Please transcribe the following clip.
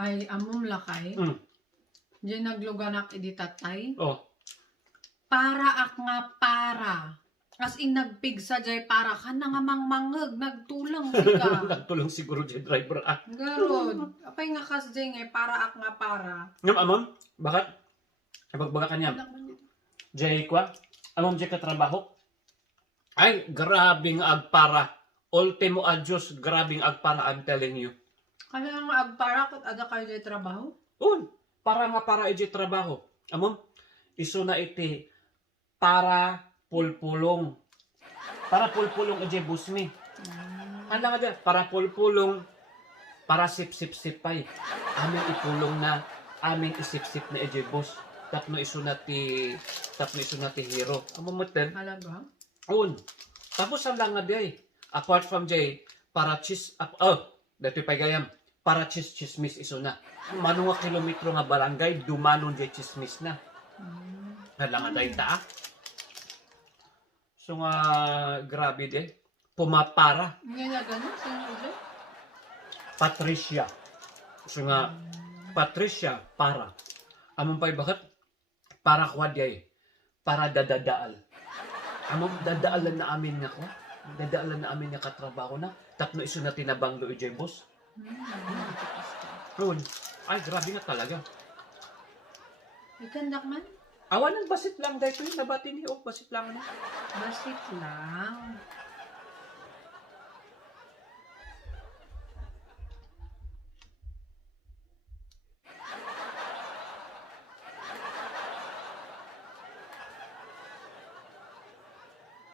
Ay, amom lakay. Diyan nagluganak edi tatay. Oh. Para ak nga para. As in nagpigsa jay para ka na nga mangmangag. Nagtulang sika. Nagtulong siguro dyan driver ah. Garod. Apay nga kas jay nga para ak nga para. Ngam amon, bakit? Sabagbaga kanya. Anak man dito. Jay kwa? Amon jay katrabaho? Ay, grabing agpara. Ultimo adios, grabing agpara, I'm telling you. Kaya nga agpara kat ada kayo jay trabaho? Para nga para iti trabaho. Amon, iso na iti para pulpulong. Para pulpulong iti busmi. Ano nga dyan? Para pulpulong, para sip-sip-sipay. Aming ipulong na, aming isip-sip na iti bus. Tapno iso na ti hero. Amon mo ten? Halaga? Tapos ang lang nga day. Apart from jay, para dati pa gayam, para chismis iso na. Mano nga kilometro nga barangay, dumanon jay chismis na. Halang nga day taa. So nga, grabe de. Pumapara. Nga na gano'n? Sino ulit? Patricia. So nga, Patricia, para. Amon pa'y bakit? Para kwadya para dadadaal. Amon dadaalan na amin nga ko. Dadaalan na amin nga katrabaho na. Tapno iso na tinabanglo ijay boss. Ay, grabe nga talaga. Ikandak man? Awan ng basit lang dahil ito yung nabati niyo. Basit lang na. Basit lang.